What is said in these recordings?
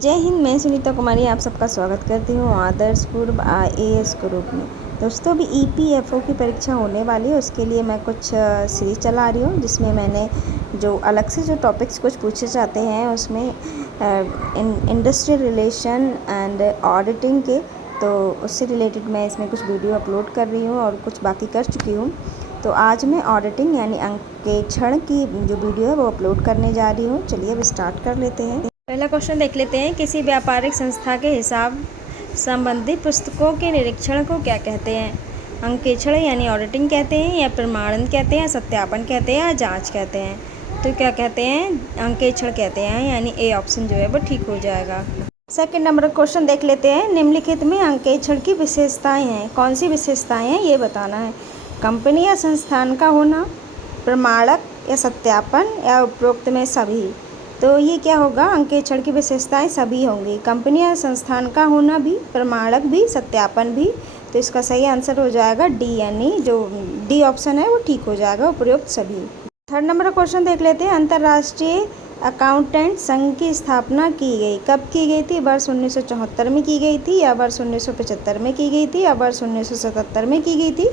जय हिंद। मैं सुनीता कुमारी आप सबका स्वागत करती हूँ आदर्श पूर्व IAS ग्रुप में। दोस्तों अभी EPFO की परीक्षा होने वाली है, उसके लिए मैं कुछ सीरीज चला रही हूँ जिसमें मैंने जो अलग से जो टॉपिक्स कुछ पूछे जाते हैं उसमें इंडस्ट्रियल रिलेशन एंड ऑडिटिंग के, तो उससे रिलेटेड मैं इसमें कुछ वीडियो अपलोड कर रही हूँ और कुछ बाकी कर चुकी हूँ। तो आज मैं ऑडिटिंग यानी अंकेक्षण की जो वीडियो है वो अपलोड करने जा रही हूँ। चलिए अब स्टार्ट कर लेते हैं। पहला क्वेश्चन देख लेते हैं। किसी व्यापारिक संस्था के हिसाब संबंधी पुस्तकों के निरीक्षण को क्या कहते हैं? अंकेक्षण यानी ऑडिटिंग कहते हैं, या प्रमाणन कहते हैं, सत्यापन कहते हैं, या जांच कहते हैं? तो क्या कहते हैं? अंकेक्षण कहते हैं, यानी ए ऑप्शन जो है वो ठीक हो जाएगा। सेकंड नंबर क्वेश्चन देख लेते हैं। निम्नलिखित में अंकेक्षण की विशेषताएं हैं, कौन सी विशेषताएं हैं ये बताना है। कंपनी या संस्थान का होना, प्रमाणक या सत्यापन, या उपरोक्त में सभी। तो ये क्या होगा? अंकेक्षण की विशेषताएं सभी होंगी, कंपनी या संस्थान का होना भी, प्रमाणक भी, सत्यापन भी। तो इसका सही आंसर हो जाएगा डी, यानी जो डी ऑप्शन है वो ठीक हो जाएगा, उपरोक्त सभी। थर्ड नंबर क्वेश्चन देख लेते हैं। अंतर्राष्ट्रीय अकाउंटेंट संघ की स्थापना की गई, कब की गई थी? वर्ष 1974 में की गई थी, या वर्ष 1975 में की गई थी, या वर्ष 1977 में की गई थी,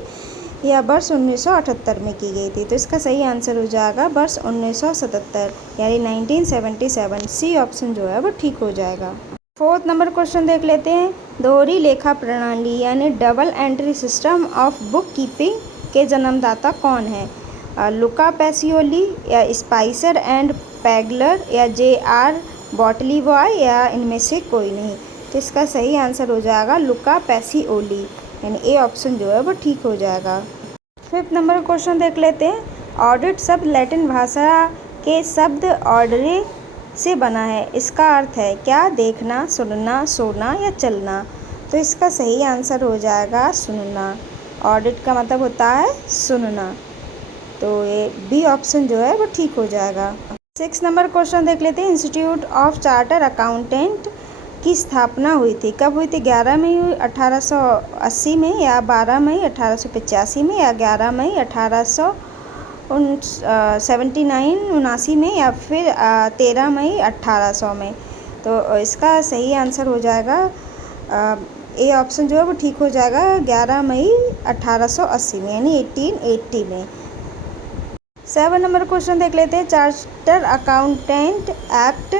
या वर्ष 1978 में की गई थी? तो इसका सही आंसर हो जाएगा वर्ष 1977 यानी 1977। सी ऑप्शन जो है वो ठीक हो जाएगा। फोर्थ नंबर क्वेश्चन देख लेते हैं। दोहरी लेखा प्रणाली यानी double entry system of book keeping के जन्मदाता कौन है? लुका पैसिओली, या स्पाइसर एंड पैगलर, या JR बॉटलीवॉय, या इनमें से कोई नहीं? तो इसका सही आंसर हो जाएगा लुका पैसिओली, यानी ए ऑप्शन जो है वो ठीक हो जाएगा। फिफ्थ नंबर क्वेश्चन देख लेते हैं। ऑडिट शब्द लैटिन भाषा के शब्द ऑर्डरे से बना है, इसका अर्थ है क्या? देखना, सुनना, सोना, या चलना? तो इसका सही आंसर हो जाएगा सुनना। ऑडिट का मतलब होता है सुनना, तो ये बी ऑप्शन जो है वो ठीक हो जाएगा। सिक्स नंबर क्वेश्चन देख लेते हैं। इंस्टीट्यूट ऑफ चार्टर अकाउंटेंट की स्थापना हुई थी, कब हुई थी? 11 मई 1880 में, या 12 मई 1885 में, या 11 मई 1879 में, या फिर 13 मई 1800 में? तो इसका सही आंसर हो जाएगा ए ऑप्शन जो है वो ठीक हो जाएगा 11 मई 1880 में, यानी 1880 में। 7 नंबर क्वेश्चन देख लेते हैं। चार्टर अकाउंटेंट एक्ट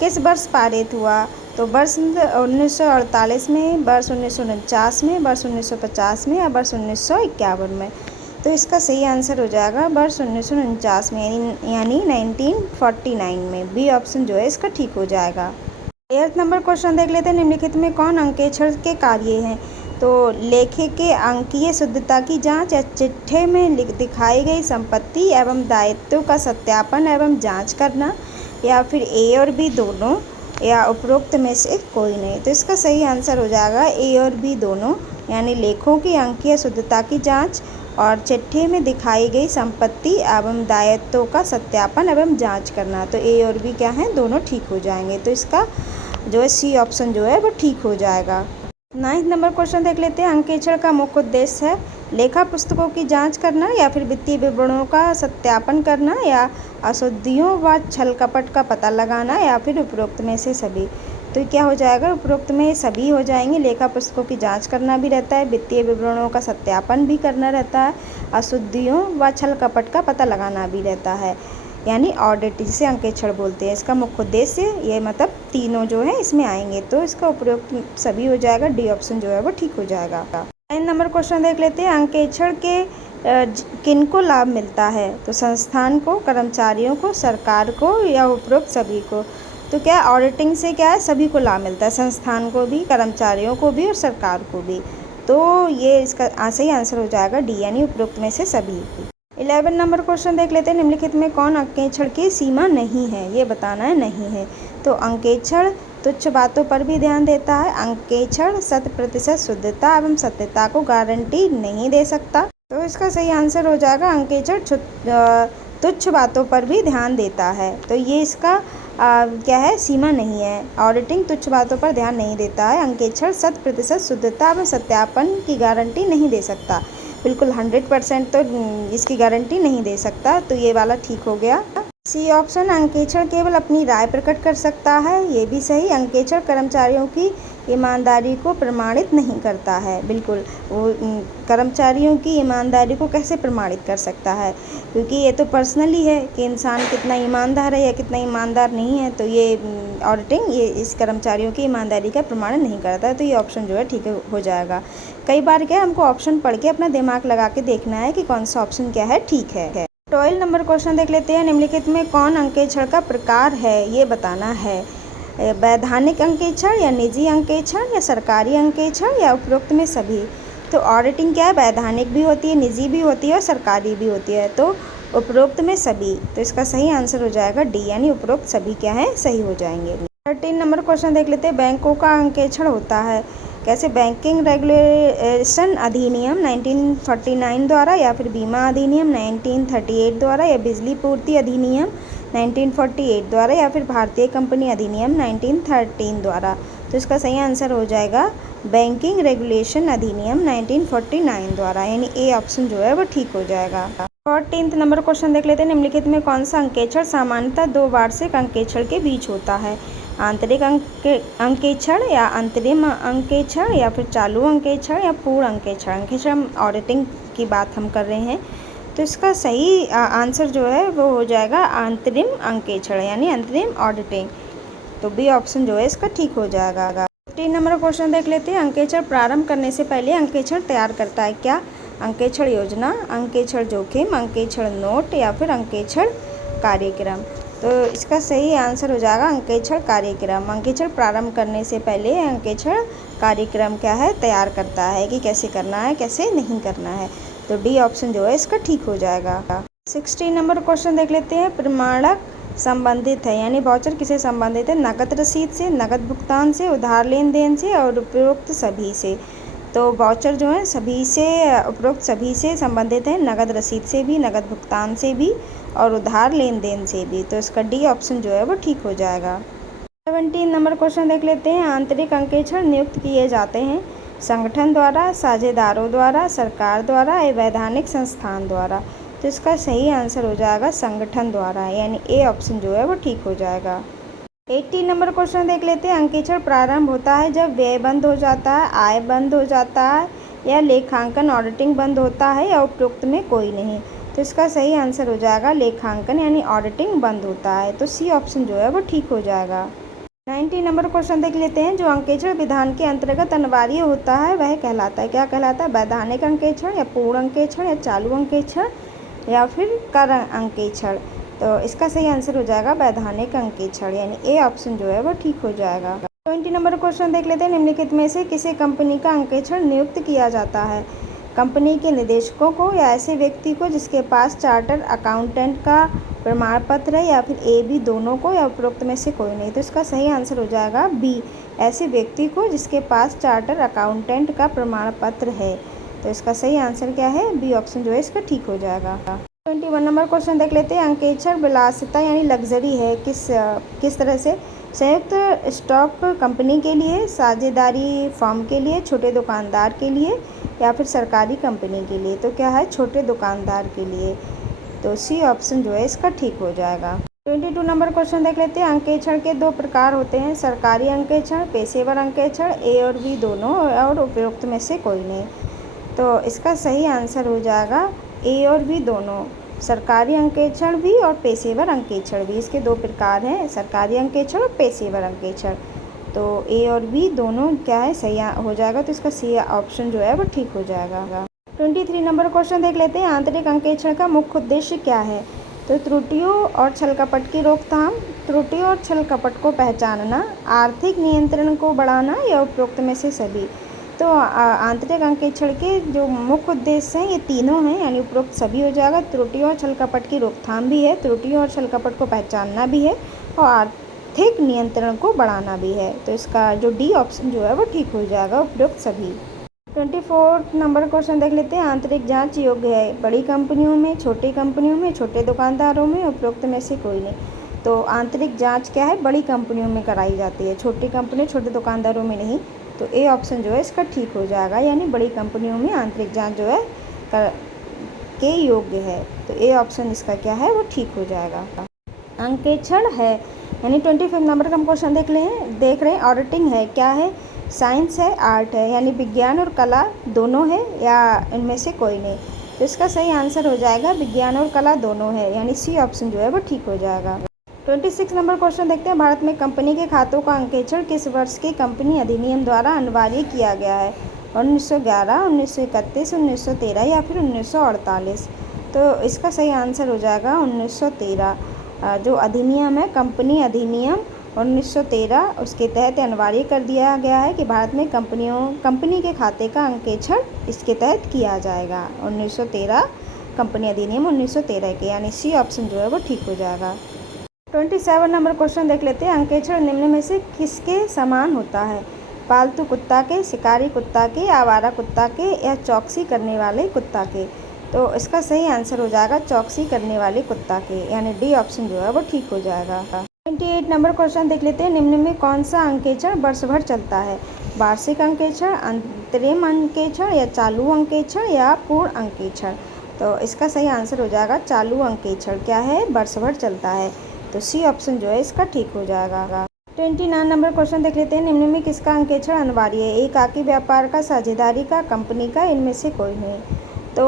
किस वर्ष पारित हुआ? तो वर्ष 1948 में, वर्ष 1949 में, वर्ष 1950 में, या वर्ष 1951 में? तो इसका सही आंसर हो जाएगा वर्ष 1949 में, यानी 1949 में। बी ऑप्शन जो है इसका ठीक हो जाएगा। 8 नंबर क्वेश्चन देख लेते हैं। निम्नलिखित में कौन अंकेक्षण के कार्य हैं? तो लेखे के अंकीय शुद्धता की जांच, या चिट्ठे में दिखाई गई संपत्ति एवं दायित्व का सत्यापन एवं जांच करना, या फिर ए और बी दोनों, या उपरोक्त में से कोई नहीं? तो इसका सही आंसर हो जाएगा ए और बी दोनों, यानी लेखों की अंकीय शुद्धता की जांच और चिट्ठे में दिखाई गई संपत्ति एवं दायित्वों का सत्यापन एवं जांच करना। तो ए और बी क्या हैं? दोनों ठीक हो जाएंगे, तो इसका जो है सी ऑप्शन जो है वो ठीक हो जाएगा। 9 नंबर क्वेश्चन देख लेते हैं। अंकेक्षण का मुख्य उद्देश्य है लेखा पुस्तकों की जांच करना, या फिर वित्तीय विवरणों का सत्यापन करना, या अशुद्धियों व छल कपट का पता लगाना, या फिर उपरोक्त में से सभी? तो क्या हो जाएगा? उपरोक्त में सभी हो जाएंगे। लेखा पुस्तकों की जांच करना भी रहता है, वित्तीय विवरणों का सत्यापन भी करना रहता है, अशुद्धियों व छल कपट का पता लगाना भी रहता है, यानी ऑडिट जिसे अंकेक्षण बोलते हैं। इसका मुख्य उद्देश्य ये मतलब तीनों जो है इसमें आएंगे, तो इसका उपरोक्त सभी हो जाएगा। डी ऑप्शन जो है वो ठीक हो जाएगा। 9 नंबर क्वेश्चन देख लेते हैं। अंकेक्षण के किनको लाभ मिलता है? तो संस्थान को, कर्मचारियों को, सरकार को, या उपरोक्त सभी को? तो क्या ऑडिटिंग से क्या है? सभी को लाभ मिलता है, संस्थान को भी, कर्मचारियों को भी, और सरकार को भी। तो ये इसका सही आंसर हो जाएगा डी, यानी उपरोक्त में से सभी। 11 नंबर क्वेश्चन देख लेते हैं। निम्नलिखित में कौन अंकेक्षण की सीमा नहीं है? ये बताना है नहीं है। तो अंकेक्षण तुच्छ बातों पर भी ध्यान देता है। अंकेक्षण 100% शुद्धता एवं सत्यता को गारंटी नहीं दे सकता। तो इसका सही आंसर हो जाएगा अंकेक्षण तुच्छ बातों पर भी ध्यान देता है। तो ये इसका क्या है? सीमा नहीं है। ऑडिटिंग तुच्छ बातों पर ध्यान नहीं देता है। अंकेक्षण 100% शुद्धता एवं सत्यापन की गारंटी नहीं दे सकता, बिल्कुल 100% तो इसकी गारंटी नहीं दे सकता। तो ये वाला ठीक हो गया। सी ऑप्शन, अंकेक्षण केवल अपनी राय प्रकट कर सकता है, ये भी सही। अंकेक्षण कर्मचारियों की ईमानदारी को प्रमाणित नहीं करता है। बिल्कुल, वो कर्मचारियों की ईमानदारी को कैसे प्रमाणित कर सकता है, क्योंकि ये तो पर्सनली है कि इंसान कितना ईमानदार है या कितना ईमानदार नहीं है। तो ये ऑडिटिंग ये इस कर्मचारियों की ईमानदारी का प्रमाण नहीं करता है। तो ये ऑप्शन जो है ठीक हो जाएगा। कई बार क्या है, हमको ऑप्शन पढ़ के अपना दिमाग लगा के देखना है कि कौन सा ऑप्शन क्या है ठीक है। 12 नंबर क्वेश्चन देख लेते हैं। निम्नलिखित में कौन अंकेक्षण का प्रकार है, ये बताना है। वैधानिक अंकेक्षण या निजी अंकेक्षण या सरकारी अंकेक्षण या उपरोक्त में सभी। तो ऑडिटिंग क्या है, वैधानिक भी होती है, निजी भी होती है और सरकारी भी होती है। तो उपरोक्त में सभी, तो इसका सही आंसर हो जाएगा डी, यानी उपरोक्त सभी क्या है, सही हो जाएंगे। 13 नंबर क्वेश्चन देख लेते हैं। बैंकों का अंकेक्षण होता है कैसे, बैंकिंग रेगुलेशन अधिनियम 1949 द्वारा या फिर बीमा अधिनियम 1938 द्वारा या बिजली पूर्ति अधिनियम 1948 द्वारा या फिर भारतीय कंपनी अधिनियम 1913 द्वारा। तो इसका सही आंसर हो जाएगा बैंकिंग रेगुलेशन अधिनियम 1949 द्वारा, यानी ए ऑप्शन जो है वो ठीक हो जाएगा। 14 नंबर क्वेश्चन देख लेते हैं। निम्नलिखित में कौन सा अंकेक्षण सामान्यतः दो वार्षिक अंकेक्षण के बीच होता है। आंतरिक अंकेक्षण या अंतरिम अंकेक्षण या फिर चालू अंकेक्षण या पूर्ण अंकेक्षण। अंकेक्षण ऑडिटिंग की बात हम कर रहे हैं, तो इसका सही आंसर जो है वो हो जाएगा अंतरिम अंकेक्षण, यानी अंतरिम ऑडिटिंग। तो बी ऑप्शन जो है इसका ठीक हो जाएगा। 15 नंबर क्वेश्चन देख लेते हैं। अंकेक्षण प्रारंभ करने से पहले अंकेक्षण तैयार करता है क्या। अंकेक्षण योजना, अंकेक्षण जोखिम, अंकेक्षण नोट या फिर अंकेक्षण कार्यक्रम। तो इसका सही आंसर हो जाएगा अंकेक्षण कार्यक्रम। अंकेक्षण प्रारंभ करने से पहले अंकेक्षण कार्यक्रम क्या है, तैयार करता है कि कैसे करना है कैसे नहीं करना है। तो डी ऑप्शन जो है इसका ठीक हो जाएगा। 16 नंबर क्वेश्चन देख लेते हैं। प्रमाणक संबंधित है, यानी वाउचर किसे संबंधित है, नकद रसीद से, नकद भुगतान से, उधार लेन देन से और उपरोक्त सभी से। तो वाउचर जो है सभी से, उपरोक्त सभी से संबंधित है, नकद रसीद से भी, नकद भुगतान से भी और उधार लेन देन से भी। तो इसका डी ऑप्शन जो है वो ठीक हो जाएगा। 17 नंबर क्वेश्चन देख लेते हैं। आंतरिक अंकेक्षण नियुक्त किए जाते हैं संगठन द्वारा, साझेदारों द्वारा, सरकार द्वारा या वैधानिक संस्थान द्वारा। तो इसका सही आंसर हो जाएगा संगठन द्वारा, यानी ए ऑप्शन जो है वो ठीक हो जाएगा। 18 नंबर क्वेश्चन देख लेते हैं। अंकेक्षण प्रारंभ होता है जब व्यय बंद हो जाता है, आय बंद हो जाता है या लेखांकन ऑडिटिंग बंद होता है या उपरोक्त में कोई नहीं। तो इसका सही आंसर हो जाएगा लेखांकन, यानी ऑडिटिंग बंद होता है। तो सी ऑप्शन जो है वो ठीक हो जाएगा। 19 नंबर क्वेश्चन देख लेते हैं। जो अंकेक्षण विधान के अंतर्गत अनिवार्य होता है वह कहलाता है, क्या कहलाता है, वैधानिक अंकेक्षण या पूर्ण अंकेक्षण या चालू अंकेक्षण या फिर कर अंकेक्षण। तो इसका सही आंसर हो जाएगा वैधानिक अंकेक्षण, यानी ए ऑप्शन जो है वो ठीक हो जाएगा। 20 नंबर क्वेश्चन देख लेते हैं। निम्नलिखित में से किसी कंपनी का अंकेक्षण नियुक्त किया जाता है, कंपनी के निदेशकों को या ऐसे व्यक्ति को जिसके पास चार्टर अकाउंटेंट का प्रमाण पत्र है, या फिर ए बी दोनों को, या उपरोक्त में से कोई नहीं। तो इसका सही आंसर हो जाएगा बी, ऐसे व्यक्ति को जिसके पास चार्टर अकाउंटेंट का प्रमाण पत्र है। तो इसका सही आंसर क्या है, बी ऑप्शन जो है इसका ठीक हो जाएगा। 21 नंबर क्वेश्चन देख लेते हैं। अंकेक्षण विलासिता यानी लग्जरी है किस तरह से, संयुक्त स्टॉक कंपनी के लिए, साझेदारी फर्म के लिए, छोटे दुकानदार के लिए या फिर सरकारी कंपनी के लिए। तो क्या है, छोटे दुकानदार के लिए। तो सी ऑप्शन जो है इसका ठीक हो जाएगा। 22 नंबर क्वेश्चन देख लेते हैं। अंकेक्षण के दो प्रकार होते हैं, सरकारी अंकेक्षण, पेशेवर अंकेक्षण, ए और बी दोनों और उपरोक्त में से कोई नहीं। तो इसका सही आंसर हो जाएगा ए और बी दोनों, सरकारी अंकेक्षण भी और पेशेवर अंकेक्षण भी। इसके दो प्रकार हैं, सरकारी अंकेक्षण और पेशेवर अंकेक्षण। तो ए और बी दोनों क्या है, सही हो जाएगा। तो इसका सी ऑप्शन जो है वो ठीक हो जाएगा। 23 नंबर क्वेश्चन देख लेते हैं। आंतरिक अंकेक्षण का मुख्य उद्देश्य क्या है। तो त्रुटियों और छल कपट की रोकथाम, त्रुटियों और छल कपट को पहचानना, आर्थिक नियंत्रण को बढ़ाना या उपरोक्त में से सभी। तो आंतरिक अंकेक्षण के जो मुख्य उद्देश्य हैं ये तीनों हैं, यानी उपरोक्त सभी हो जाएगा। त्रुटियों और छल कपट की रोकथाम भी है, त्रुटियों और छल कपट को पहचानना भी है और आर्थिक नियंत्रण को बढ़ाना भी है। तो इसका जो डी ऑप्शन जो है वो ठीक हो जाएगा, उपरोक्त सभी। 24 नंबर क्वेश्चन देख लेते हैं। आंतरिक जांच योग्य है बड़ी कंपनियों में, छोटी कंपनियों में, छोटे दुकानदारों में, उपरोक्त में से कोई नहीं। तो आंतरिक जांच क्या है, बड़ी कंपनियों में कराई जाती है, छोटी कंपनी छोटे दुकानदारों में नहीं। तो ए ऑप्शन जो है इसका ठीक हो जाएगा, यानी बड़ी कंपनियों में आंतरिक जांच जो है के योग्य है। तो ए ऑप्शन इसका क्या है वो ठीक हो जाएगा। अंकेक्षण है। यानी 25 नंबर का हम क्वेश्चन देख रहे हैं। ऑडिटिंग है, क्या है? साइंस है, आर्ट है, यानी विज्ञान और कला दोनों है या इनमें से कोई नहीं। तो इसका सही आंसर हो जाएगा विज्ञान और कला दोनों है, यानी सी ऑप्शन जो है वो ठीक हो जाएगा। 26 नंबर क्वेश्चन देखते हैं। भारत में कंपनी के खातों का अंकेक्षण किस वर्ष के कंपनी अधिनियम द्वारा अनिवार्य किया गया है? 1911, 1931, 1913 या फिर 1948। तो इसका सही आंसर हो जाएगा 1913। जो अधिनियम है, कंपनी अधिनियम 1913, उसके तहत अनिवार्य कर दिया गया है कि भारत में कंपनी के खाते का अंकेक्षण इसके तहत किया जाएगा। 1913 कंपनी अधिनियम 1913 के, यानी सी ऑप्शन जो है वो ठीक हो जाएगा। 27 नंबर क्वेश्चन देख लेते हैं। अंकेक्षण निम्न में से किसके समान होता है? पालतू कुत्ता के, शिकारी कुत्ता के, आवारा कुत्ता के या चौकसी करने वाले कुत्ता के। तो इसका सही आंसर हो जाएगा चौकसी करने वाले कुत्ता के, यानी डी ऑप्शन जो है वो ठीक हो जाएगा। 28 नंबर क्वेश्चन देख लेते हैं। निम्न में कौन सा अंकेक्षण वर्ष भर चलता है? वार्षिक अंकेक्षण, अंतरिम अंकेक्षण या चालू अंकेक्षण या पूर्ण अंकेक्षण। तो इसका सही आंसर हो जाएगा चालू अंकेक्षण, क्या है? वर्ष भर चलता है। तो सी ऑप्शन जो है इसका ठीक हो जाएगा। 29 नंबर क्वेश्चन देख लेते हैं। निम्न में किसका अंकेक्षण अनिवार्य है? एकाकी व्यापार का, साझेदारी का, कंपनी का, इनमें से कोई नहीं। तो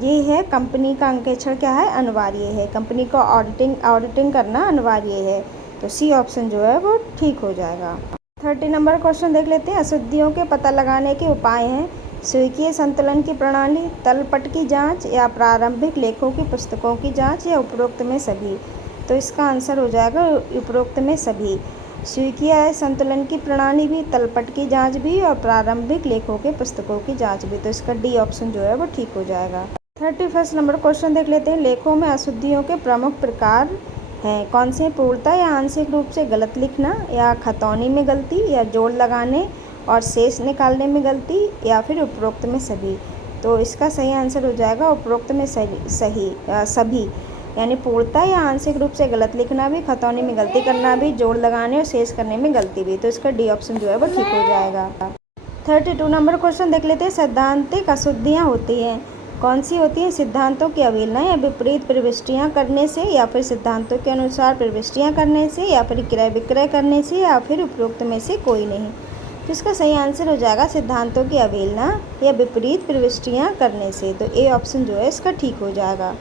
ये है कंपनी का अंकेक्षण, क्या है? अनिवार्य है। कंपनी को ऑडिटिंग करना अनिवार्य है। तो सी ऑप्शन जो है वो ठीक हो जाएगा। 30 नंबर क्वेश्चन देख लेते हैं। अशुद्धियों के पता लगाने के उपाय हैं। स्वीकीय संतुलन की प्रणाली, तलपट की जांच या प्रारंभिक लेखों की पुस्तकों की जांच या उपरोक्त में सभी। तो इसका आंसर हो जाएगा उपरोक्त में सभी। स्वीकीय संतुलन की प्रणाली भी, तलपट की जांच भी और प्रारंभिक लेखों के पुस्तकों की जांच भी। तो इसका डी ऑप्शन जो है वो ठीक हो जाएगा। 31 नंबर क्वेश्चन देख लेते हैं। लेखों में अशुद्धियों के प्रमुख प्रकार हैं, कौन से? पूर्णतः या आंशिक रूप से गलत लिखना, या खतौनी में गलती, या जोड़ लगाने और शेष निकालने में गलती, या फिर उपरोक्त में सभी। तो इसका सही आंसर हो जाएगा उपरोक्त में सभी, यानी पूर्णतः या आंशिक रूप से गलत लिखना भी, खतौनी में गलती करना भी, जोड़ लगाने और शेष करने में गलती भी। तो इसका डी ऑप्शन जो है वो ठीक हो जाएगा। 32 नंबर क्वेश्चन देख लेते हैं। सैद्धांतिक अशुद्धियाँ होती हैं, कौन सी होती हैं? सिद्धांतों की अवहेलना या विपरीत प्रविष्टियाँ करने से, या फिर सिद्धांतों के अनुसार प्रविष्टियाँ करने से, या फिर क्रय विक्रय करने से, या फिर उपरोक्त में से कोई नहीं। तो इसका सही आंसर हो जाएगा सिद्धांतों की अवहेलना या विपरीत प्रविष्टियाँ करने से। तो ए ऑप्शन जो है इसका ठीक हो जाएगा।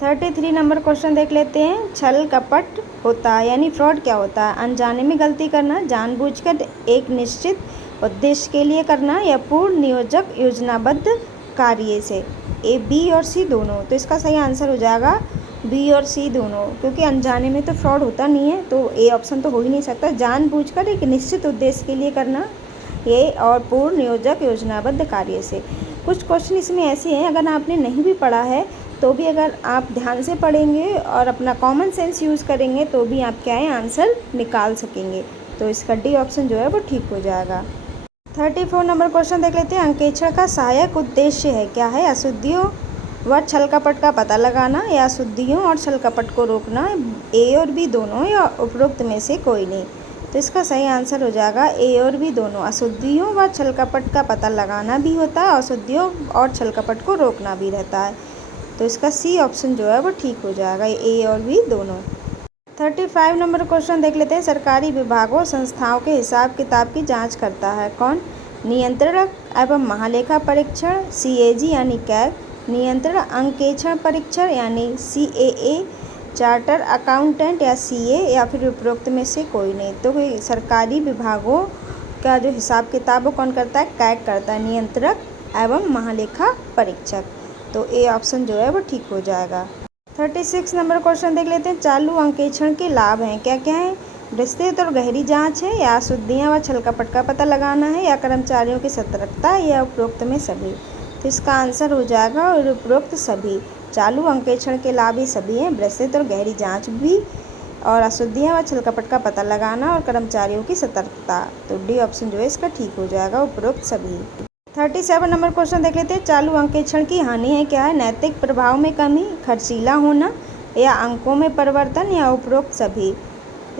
33 नंबर क्वेश्चन देख लेते हैं। छल कपट होता है, यानी फ्रॉड क्या होता है? अनजाने में गलती करना, जानबूझकर एक निश्चित उद्देश्य के लिए करना, या पूर्ण नियोजक योजनाबद्ध कार्य से। ए, बी और सी दोनों। तो इसका सही आंसर हो जाएगा बी और सी दोनों, क्योंकि अनजाने में तो फ्रॉड होता नहीं है, तो ए ऑप्शन तो हो ही नहीं सकता। जानबूझकर एक निश्चित उद्देश्य के लिए करना, ये, और पूर्ण नियोजक योजनाबद्ध कार्य से। कुछ क्वेश्चन इसमें ऐसे हैं, अगर आपने नहीं भी पढ़ा है तो भी अगर आप ध्यान से पढ़ेंगे और अपना कॉमन सेंस यूज़ करेंगे तो भी आप क्या है आंसर निकाल सकेंगे। तो इसका डी ऑप्शन जो है वो ठीक हो जाएगा। 34 नंबर क्वेश्चन देख लेते हैं। अंकेक्षण का सहायक उद्देश्य है, क्या है? अशुद्धियों व छल कपट का पता लगाना, या अशुद्धियों और छल कपट को रोकना, ए और बी दोनों, या उपरोक्त में से कोई नहीं। तो इसका सही आंसर हो जाएगा ए और बी दोनों। अशुद्धियों व छल कपट का पता लगाना भी होता है, अशुद्धियों और छल कपट को रोकना भी रहता है। तो इसका सी ऑप्शन जो है वो ठीक हो जाएगा, ए और बी दोनों। 35 नंबर क्वेश्चन देख लेते हैं। सरकारी विभागों संस्थाओं के हिसाब किताब की जांच करता है, कौन? नियंत्रक एवं महालेखा परीक्षण, CAG यानी कैग, नियंत्रण अंकेक्षण परीक्षण यानी CAA, चार्टर अकाउंटेंट या CA, या फिर उपरोक्त में से कोई नहीं। तो सरकारी विभागों का जो हिसाब किताब वो कौन करता है? कैग करता है, नियंत्रक एवं महालेखा परीक्षक। तो ए ऑप्शन जो है वो ठीक हो जाएगा। 36 नंबर क्वेश्चन देख लेते हैं। चालू अंकेक्षण के लाभ हैं, क्या क्या हैं? विस्तृत और गहरी जांच है, या अशुद्धियाँ व छल कपट का पता लगाना है, या कर्मचारियों की सतर्कता, या उपरोक्त में सभी। तो इसका आंसर हो जाएगा और उपरोक्त सभी। चालू अंकेक्षण के लाभ ये सभी हैं, विस्तृत और गहरी जाँच भी, और अशुद्धियाँ व छल कपट का पता लगाना, और कर्मचारियों की सतर्कता। तो डी ऑप्शन जो है इसका ठीक हो जाएगा, उपरोक्त सभी। 37 नंबर क्वेश्चन देख लेते हैं। चालू अंकेक्षण की हानि है, क्या है? नैतिक प्रभाव में कमी, खर्चीला होना, या अंकों में परिवर्तन, या उपरोक्त सभी।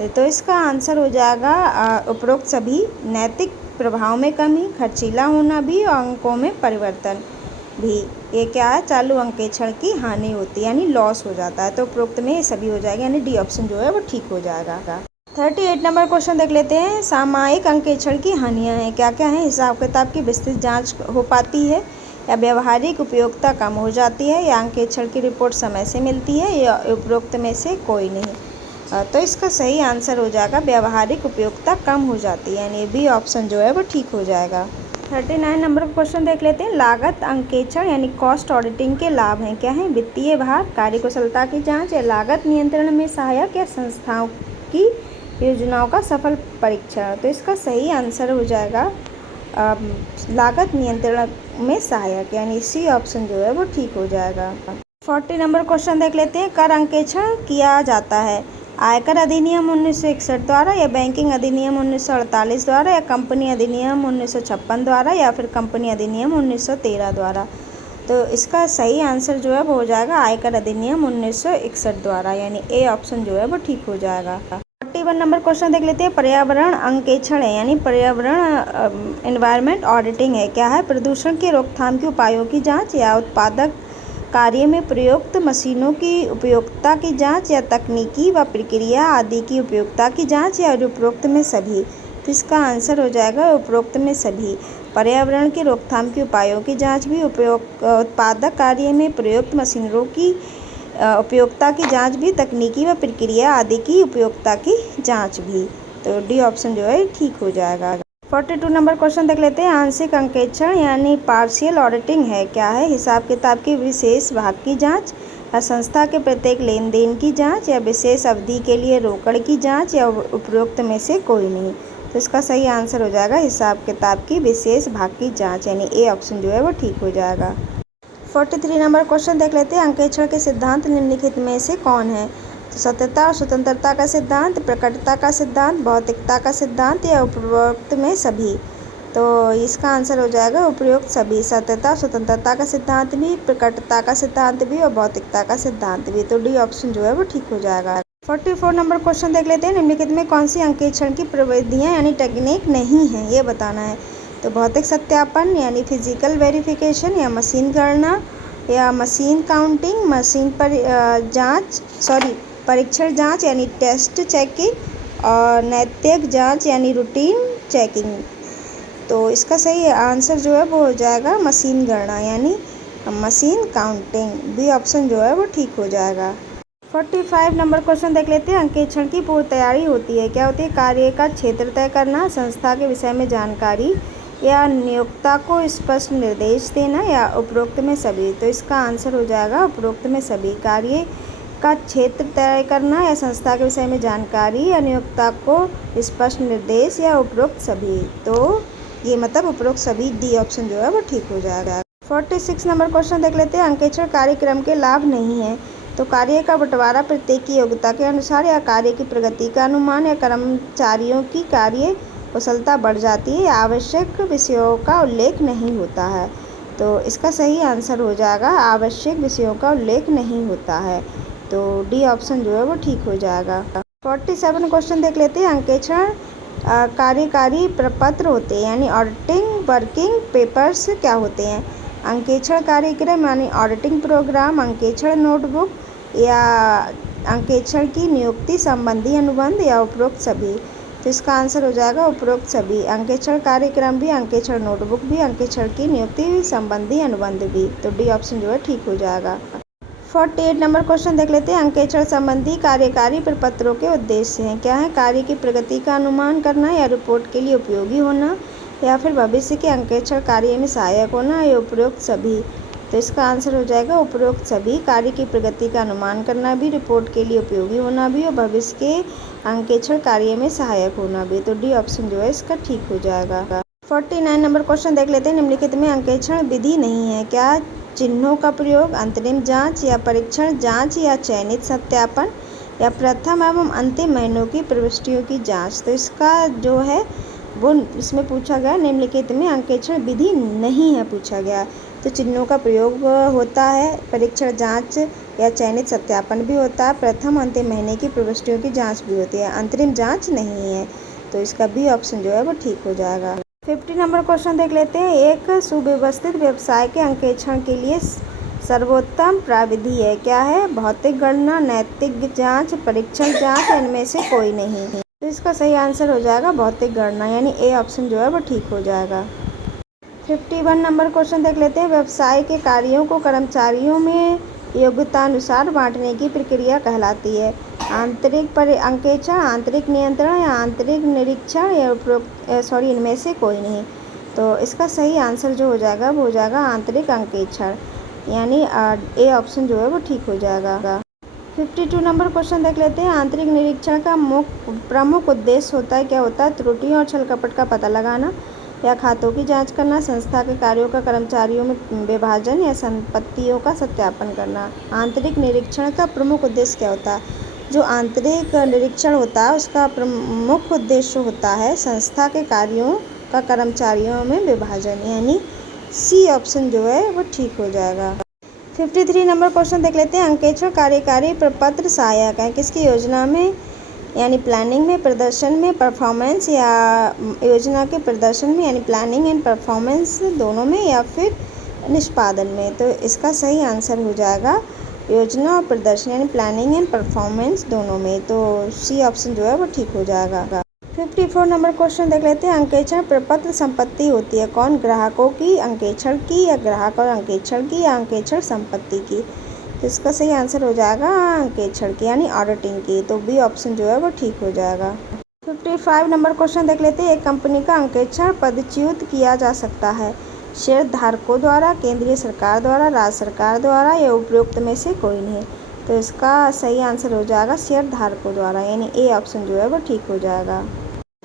तो इसका आंसर हो जाएगा उपरोक्त सभी। नैतिक प्रभाव में कमी, खर्चीला होना भी, और अंकों में परिवर्तन भी। ये क्या है, चालू अंकेक्षण की हानि होती है यानी लॉस हो जाता है। तो उपरोक्त में ये सभी हो जाएगा यानी डी ऑप्शन जो है वो ठीक हो जाएगा। 38 नंबर क्वेश्चन देख लेते हैं। सामयिक अंकेक्षण की हानियाँ हैं, क्या क्या हैं? हिसाब किताब की विस्तृत जांच हो पाती है, या व्यवहारिक उपयोगिता कम हो जाती है, या अंकेक्षण की रिपोर्ट समय से मिलती है, या उपरोक्त में से कोई नहीं। तो इसका सही आंसर हो जाएगा व्यवहारिक उपयोगिता कम हो जाती है यानी बी ऑप्शन जो है वो ठीक हो जाएगा। 39 नंबर का क्वेश्चन देख लेते हैं। लागत अंकेक्षण यानी कॉस्ट ऑडिटिंग के लाभ हैं, क्या हैं? वित्तीय भार, कार्यकुशलता की जांच, या लागत नियंत्रण में सहायक, या संस्थाओं की योजनाओं का सफल परीक्षण। तो इसका सही आंसर हो जाएगा लागत नियंत्रण में सहायक यानी सी ऑप्शन जो है वो ठीक हो जाएगा। 40 नंबर क्वेश्चन देख लेते हैं। कर अंकेक्षण किया जाता है आयकर अधिनियम 1961 द्वारा, या बैंकिंग अधिनियम 1948 द्वारा, या कंपनी अधिनियम 1956 द्वारा, या फिर कंपनी अधिनियम 1913 द्वारा। तो इसका सही आंसर जो है वो हो जाएगा आयकर अधिनियम 1961 द्वारा यानी ए ऑप्शन जो है वो ठीक हो जाएगा। 41 नंबर क्वेश्चन देख लेते हैं। पर्यावरण अंकेक्षण है यानी पर्यावरण एनवायरनमेंट ऑडिटिंग है, क्या है? प्रदूषण के रोकथाम के उपायों की जाँच, या उत्पादक कार्य में प्रयुक्त मशीनों की उपयोगिता की जांच, या तकनीकी व प्रक्रिया आदि की उपयोगिता की जांच, या उपरोक्त में सभी। तो इसका आंसर हो जाएगा उपरोक्त में सभी। पर्यावरण के रोकथाम के उपायों की जांच भी, उत्पादक कार्य में प्रयुक्त मशीनों की उपयोगिता की जांच भी, तकनीकी व प्रक्रिया आदि की उपयोगिता की जांच भी। तो डी ऑप्शन जो है ठीक हो जाएगा। 42 नंबर क्वेश्चन देख लेते हैं। आंशिक अंकेक्षण यानी पार्शियल ऑडिटिंग है, क्या है? हिसाब किताब के विशेष भाग की जांच, या संस्था के प्रत्येक लेन देन की जांच, या विशेष अवधि के लिए रोकड़ की जांच, या उपरोक्त में से कोई नहीं। तो इसका सही आंसर हो जाएगा हिसाब किताब की विशेष भाग की जाँच यानी ए ऑप्शन जो है वो ठीक हो जाएगा। 43 नंबर क्वेश्चन देख लेते हैं। अंकेक्षण के सिद्धांत निम्नलिखित में से कौन है? तो सत्यता और स्वतंत्रता का सिद्धांत, प्रकटता का सिद्धांत, भौतिकता का सिद्धांत, या उपरोक्त में सभी। तो इसका आंसर हो जाएगा उपरोक्त सभी। सत्यता स्वतंत्रता का सिद्धांत भी, प्रकटता का सिद्धांत भी, और भौतिकता का सिद्धांत भी। तो डी ऑप्शन जो है वो ठीक हो जाएगा। 44 नंबर क्वेश्चन देख लेते हैं। निम्नलिखित में कौन सी अंकेक्षण की प्रविधियाँ यानी टेक्निक नहीं है, ये बताना है। तो भौतिक सत्यापन यानी फिजिकल वेरिफिकेशन, या मशीन गणना, या मशीन काउंटिंग, मशीन पर परीक्षण जांच यानी टेस्ट चेकिंग, और नैतिक जांच यानी रूटीन चेकिंग। तो इसका सही आंसर जो है वो हो जाएगा मशीन गणना यानी मशीन काउंटिंग। बी ऑप्शन जो है वो ठीक हो जाएगा। 45 नंबर क्वेश्चन देख लेते हैं। अंकेक्षण की पूर्व तैयारी होती है, क्या होती है? कार्य का क्षेत्र तय करना, संस्था के विषय में जानकारी, या नियोक्ता को स्पष्ट निर्देश देना, या उपरोक्त में सभी। तो इसका आंसर हो जाएगा उपरोक्त में सभी। कार्य का क्षेत्र तय करना, या संस्था के विषय में जानकारी, या नियोक्ता को स्पष्ट निर्देश, या उपरोक्त सभी। तो ये मतलब उपरोक्त सभी डी ऑप्शन जो है वो ठीक हो जाएगा। 46 नंबर क्वेश्चन देख लेते हैं। अंकेक्षण कार्यक्रम के लाभ नहीं है, तो कार्य का बंटवारा प्रत्येक की योग्यता के अनुसार, या कार्य की प्रगति का अनुमान, या कर्मचारियों की कार्य कुशलता बढ़ जाती है, या आवश्यक विषयों का उल्लेख नहीं होता है। तो इसका सही आंसर हो जाएगा आवश्यक विषयों का उल्लेख नहीं होता है। तो डी ऑप्शन जो है वो ठीक हो जाएगा। 47 क्वेश्चन देख लेते हैं। अंकेक्षण कार्यकारी प्रपत्र होते हैं यानी ऑडिटिंग वर्किंग पेपर्स क्या होते हैं? अंकेक्षण कार्यक्रम यानी ऑडिटिंग प्रोग्राम, अंकेक्षण नोटबुक, या अंकेक्षण की नियुक्ति संबंधी अनुबंध, या उपरोक्त सभी। तो इसका आंसर हो जाएगा उपरोक्त सभी। अंकेक्षण कार्यक्रम भी, अंकेक्षण नोटबुक भी, अंकेक्षण की नियुक्ति संबंधी अनुबंध भी। तो डी ऑप्शन जो है ठीक हो जाएगा। 48 नंबर क्वेश्चन देख लेते हैं। अंकेक्षण संबंधी कार्यकारी प्रपत्रों के उद्देश्य हैं, क्या है? कार्य की प्रगति का अनुमान करना, या रिपोर्ट के लिए उपयोगी होना, या फिर भविष्य के अंकेक्षण कार्य में सहायक होना, या उपरोक्त सभी। तो इसका आंसर हो जाएगा उपरोक्त सभी। कार्य की प्रगति का अनुमान करना भी, रिपोर्ट के लिए उपयोगी होना भी, और भविष्य के अंकेक्षण कार्य में सहायक होना भी। तो डी ऑप्शन जो है इसका ठीक हो जाएगा। 49 नंबर क्वेश्चन देख लेते हैं। निम्नलिखित में अंकेक्षण विधि नहीं है, क्या? चिन्हों का प्रयोग, अंतरिम जांच, या परीक्षण जांच, या चयनित सत्यापन, या प्रथम एवं अंतिम महीनों की प्रविष्टियों की जांच। तो इसका जो है वो इसमें पूछा गया निम्नलिखित में अंकेक्षण विधि नहीं है पूछा गया। तो चिन्हों का प्रयोग होता है, परीक्षण जांच या चयनित सत्यापन भी होता है, प्रथम अंतिम महीने की प्रविष्टियों की जांच भी होती है, अंतरिम जांच नहीं है। तो इसका बी ऑप्शन जो है वो ठीक हो जाएगा। 50 नंबर क्वेश्चन देख लेते हैं। एक सुव्यवस्थित व्यवसाय के अंकेक्षण के लिए सर्वोत्तम प्रविधि है, क्या है? भौतिक गणना, नैतिक जांच, परीक्षण जांच, इनमें से कोई नहीं। तो इसका सही आंसर हो जाएगा भौतिक गणना, यानी ए ऑप्शन जो है वो ठीक हो जाएगा। 51 नंबर क्वेश्चन देख लेते हैं। व्यवसाय के कार्यों को कर्मचारियों में योग्यतानुसार बांटने की प्रक्रिया कहलाती है। आंतरिक अंकेक्षण, आंतरिक नियंत्रण या आंतरिक निरीक्षण या इनमें से कोई नहीं। तो इसका सही आंसर जो हो जाएगा वो हो जाएगा आंतरिक अंकेक्षण, यानी ए ऑप्शन जो है वो ठीक हो जाएगा। 52 नंबर क्वेश्चन देख लेते हैं। आंतरिक निरीक्षण का प्रमुख उद्देश्य होता है, क्या होता है? त्रुटियों और छल कपट का पता लगाना या खातों की जांच करना, संस्था के कार्यों का कर्मचारियों में विभाजन या संपत्तियों का सत्यापन करना। आंतरिक निरीक्षण का प्रमुख उद्देश्य क्या होता है? जो आंतरिक निरीक्षण होता है उसका प्रमुख उद्देश्य होता है संस्था के कार्यों का कर्मचारियों में विभाजन, यानी सी ऑप्शन जो है वो ठीक हो जाएगा। 53 नंबर क्वेश्चन देख लेते हैं। अंकेक्षण कार्यकारी प्रपत्र सहायक है किसकी योजना में, यानी प्लानिंग में, प्रदर्शन में, परफॉर्मेंस, या योजना के प्रदर्शन में यानी प्लानिंग एंड परफॉर्मेंस दोनों में, या फिर निष्पादन में। तो इसका सही आंसर हो जाएगा योजना और प्रदर्शन यानी प्लानिंग एंड परफॉर्मेंस दोनों में। तो सी ऑप्शन जो है वो ठीक हो जाएगा। 54 नंबर क्वेश्चन देख लेते हैं। अंकेक्षण प्रपत्र संपत्ति होती है कौन? ग्राहकों की अंकेक्षण की, या ग्राहक और अंकेक्षण की, या अंकेक्षण संपत्ति की। तो इसका सही आंसर हो जाएगा अंकेक्षण की, यानी ऑडिटिंग की। तो बी ऑप्शन जो है वो ठीक हो जाएगा। 55 नंबर क्वेश्चन देख लेते हैं। एक कंपनी का अंकेक्षण पदच्युत किया जा सकता है शेयर धारकों द्वारा, केंद्रीय सरकार द्वारा, राज्य सरकार द्वारा, या उपरोक्त में से कोई नहीं। तो इसका सही आंसर हो जाएगा शेयर धारकों द्वारा, यानी ए ऑप्शन जो है वो ठीक हो जाएगा।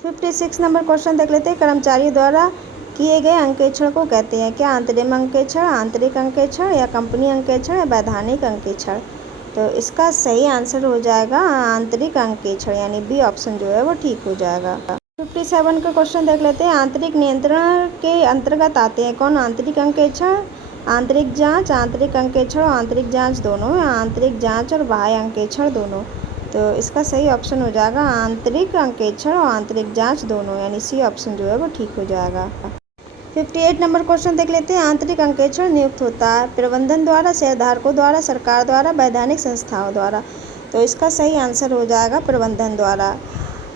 56 नंबर क्वेश्चन देख लेते हैं। कर्मचारियों द्वारा किए गए अंकेक्षण को कहते हैं, क्या? आंतरिक अंकेक्षण, आंतरिक अंकेक्षण, या कंपनी अंकेक्षण, या वैधानिक अंकेक्षण। तो इसका सही आंसर हो जाएगा आंतरिक अंकेक्षण, यानी बी ऑप्शन जो है वो ठीक हो जाएगा। 57 का क्वेश्चन देख लेते हैं। आंतरिक नियंत्रण के अंतर्गत आते हैं कौन? आंतरिक अंकेक्षण, आंतरिक जांच, आंतरिक अंकेक्षण और आंतरिक जांच दोनों, या आंतरिक जांच और बाह्य अंकेक्षण दोनों। तो इसका सही ऑप्शन हो जाएगा आंतरिक अंकेक्षण और आंतरिक जांच दोनों, यानी सी ऑप्शन जो है वो ठीक हो जाएगा। 58 नंबर क्वेश्चन देख लेते हैं। आंतरिक अंकेक्षण नियुक्त होता है प्रबंधन द्वारा, शेयरधारकों द्वारा, सरकार द्वारा, वैधानिक संस्थाओं द्वारा। तो इसका सही आंसर हो जाएगा प्रबंधन द्वारा,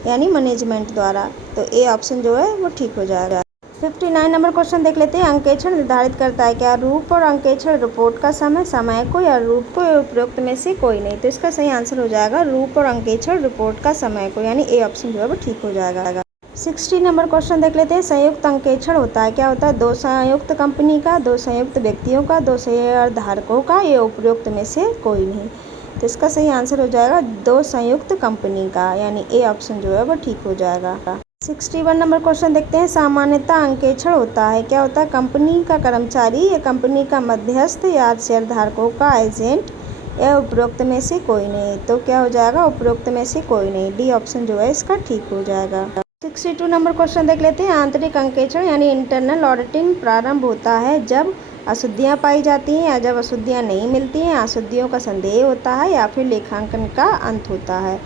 यानी मैनेजमेंट द्वारा। तो ए ऑप्शन जो है वो ठीक हो जाएगा। 59 नंबर क्वेश्चन देख लेते हैं। अंकेक्षण निर्धारित करता है, क्या? रूप और अंकेक्षण रिपोर्ट का समय को, या रूप को, या उपरोक्त में से कोई नहीं। तो इसका सही आंसर हो जाएगा रूप और अंकेक्षण रिपोर्ट का समय को, यानी ए ऑप्शन जो है वो ठीक हो जाएगा। 60 नंबर क्वेश्चन देख लेते हैं। संयुक्त अंकेक्षण होता है, क्या होता है? दो संयुक्त कंपनी का, दो संयुक्त व्यक्तियों का, दो शेयरधारकों का, या उपरोक्त में से कोई नहीं। तो इसका सही आंसर हो जाएगा दो संयुक्त कंपनी का, यानी ए ऑप्शन जो है वो ठीक हो जाएगा। 61 नंबर क्वेश्चन देखते हैं। सामान्यतः अंकेक्षण होता है, क्या होता है? कंपनी का कर्मचारी, या कंपनी का मध्यस्थ, या शेयरधारकों का एजेंट, या उपरोक्त में से कोई नहीं। तो क्या हो जाएगा? उपरोक्त में से कोई नहीं। डी ऑप्शन जो है इसका ठीक हो जाएगा। 62 नंबर क्वेश्चन देख लेते हैं। आंतरिक अंकेक्षण यानी इंटरनल ऑडिटिंग प्रारंभ होता है जब अशुद्धियाँ पाई जाती हैं, या जब अशुद्धियाँ नहीं मिलती हैं, अशुद्धियों का संदेह होता है, या फिर लेखांकन का अंत होता है।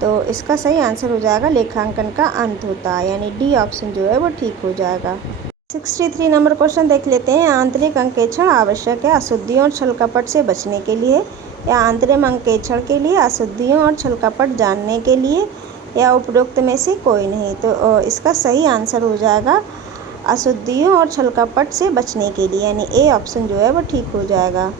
तो इसका सही आंसर हो जाएगा लेखांकन का अंत होता है, यानी डी ऑप्शन जो है वो ठीक हो जाएगा। 63 नंबर क्वेश्चन देख लेते हैं। आंतरिक अंकेक्षण आवश्यक है अशुद्धियों और छल कपट से बचने के लिए, या आंतरिक अंकेक्षण के लिए, अशुद्धियों और छल कपट जानने के लिए, या उपरोक्त में से कोई नहीं। तो इसका सही आंसर हो जाएगा अशुद्धियों और छल कपट से बचने के लिए, यानी ए ऑप्शन जो है वो ठीक हो जाएगा।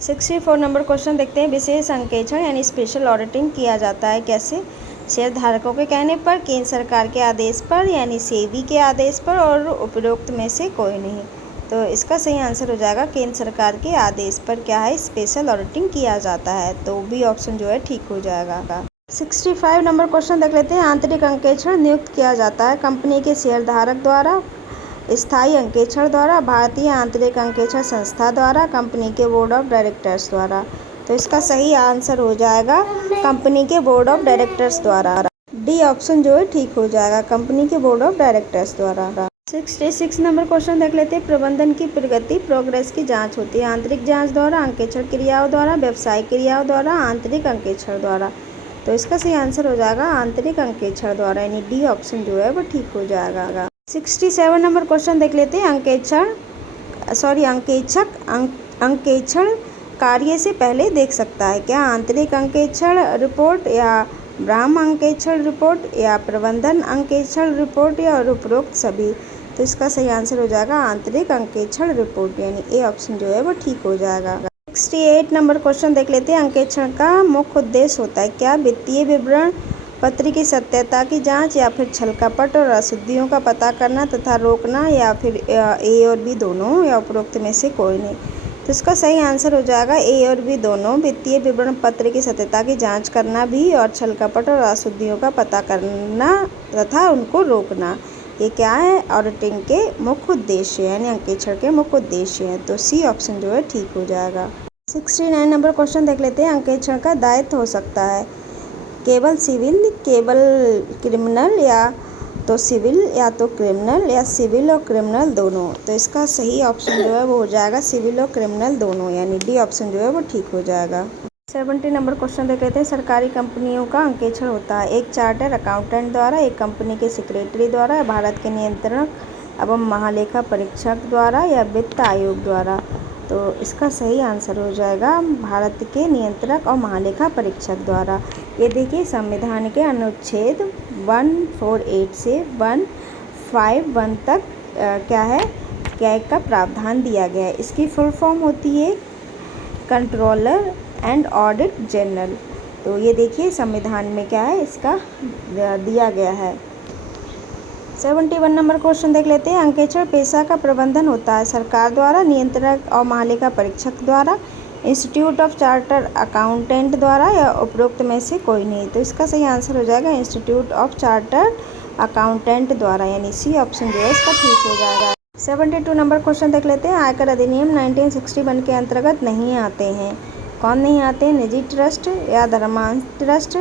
64 नंबर क्वेश्चन देखते हैं। विशेष अंकेक्षण यानी स्पेशल ऑडिटिंग किया जाता है कैसे? शेयरधारकों के कहने पर, केंद्र सरकार के आदेश पर, यानी सेबी के आदेश पर, और उपरोक्त में से कोई नहीं। तो इसका सही आंसर हो जाएगा केंद्र सरकार के आदेश पर क्या है, स्पेशल ऑडिटिंग किया जाता है। तो बी ऑप्शन जो है ठीक हो जाएगा। 65 नंबर क्वेश्चन देख लेते हैं। आंतरिक अंकेक्षण नियुक्त किया जाता है कंपनी के शेयरधारक द्वारा, स्थायी अंकेक्षण द्वारा, भारतीय आंतरिक अंकेक्षण संस्था द्वारा, कंपनी के बोर्ड ऑफ डायरेक्टर्स द्वारा। तो इसका सही आंसर हो जाएगा कंपनी के बोर्ड ऑफ डायरेक्टर्स द्वारा। डी ऑप्शन जो है ठीक हो जाएगा कंपनी के बोर्ड ऑफ डायरेक्टर्स द्वारा। 66 नंबर क्वेश्चन देख लेते हैं। प्रबंधन की प्रगति प्रोग्रेस की जांच होती है आंतरिक जांच द्वारा, अंकेक्षण क्रियाओं द्वारा, व्यावसायिक क्रियाओं द्वारा, आंतरिक अंकेक्षण द्वारा। तो इसका सही आंसर हो जाएगा आंतरिक अंकेक्षण द्वारा, यानी डी ऑप्शन जो है वो ठीक हो जाएगा। 67 नंबर क्वेश्चन देख लेते हैं। अंकेक्षण कार्य से पहले देख सकता है क्या? आंतरिक अंकेक्षण रिपोर्ट या ब्राह्म अंकेक्षण रिपोर्ट या प्रबंधन अंकेक्षण रिपोर्ट या उपरोक्त सभी। तो इसका सही आंसर हो जाएगा आंतरिक अंकेक्षण रिपोर्ट, यानी ए ऑप्शन जो है वो ठीक हो जाएगा। 68 नंबर क्वेश्चन देख लेते हैं। अंकेक्षण का मुख्य उद्देश्य होता है क्या? वित्तीय विवरण पत्र की सत्यता की जांच या फिर छल कपट और अशुद्धियों का पता करना तथा रोकना, या फिर ए और बी दोनों, या उपरोक्त में से कोई नहीं। तो इसका सही आंसर हो जाएगा ए और बी दोनों। वित्तीय विवरण पत्र की सत्यता की जांच करना भी और छल कपट और अशुद्धियों का पता करना तथा उनको रोकना, ये क्या है? ऑडिटिंग के मुख्य उद्देश्य यानी अंकेक्षण के मुख्य उद्देश्य हैं। तो सी ऑप्शन जो है ठीक हो जाएगा। 69 नंबर क्वेश्चन देख लेते हैं। अंकेक्षण का दायित्व हो सकता है केवल सिविल, केवल क्रिमिनल, या तो सिविल या तो क्रिमिनल, या सिविल और क्रिमिनल दोनों। तो इसका सही ऑप्शन जो है वो हो जाएगा सिविल और क्रिमिनल दोनों, यानी डी ऑप्शन जो है वो ठीक हो जाएगा। 70 नंबर क्वेश्चन देख लेते हैं। सरकारी कंपनियों का अंकेक्षण होता है एक चार्टर अकाउंटेंट द्वारा, एक कंपनी के सेक्रेटरी द्वारा, भारत के नियंत्रक एवं महालेखा परीक्षक द्वारा, या वित्त आयोग द्वारा। तो इसका सही आंसर हो जाएगा भारत के नियंत्रक और महालेखा परीक्षक द्वारा। ये देखिए संविधान के अनुच्छेद 148 से 151 तक क्या है, कैग का प्रावधान दिया गया है। इसकी फुल फॉर्म होती है कंट्रोलर एंड ऑडिट जनरल। तो ये देखिए संविधान में क्या है इसका दिया गया है। 71 नंबर क्वेश्चन देख लेते हैं। अंकेक्षण पेशा का प्रबंधन होता है सरकार द्वारा, नियंत्रक और महालेखा परीक्षक द्वारा, इंस्टीट्यूट ऑफ चार्टर अकाउंटेंट द्वारा, या उपरोक्त में से कोई नहीं। तो इसका सही आंसर हो जाएगा इंस्टीट्यूट ऑफ चार्टर अकाउंटेंट द्वारा, यानी सी ऑप्शन जो है इसका ठीक हो जाएगा। 72 नंबर क्वेश्चन देख लेते हैं। आयकर अधिनियम 1961 के अंतर्गत नहीं आते हैं। कौन नहीं आते हैं? निजी ट्रस्ट या धर्मांश ट्रस्ट,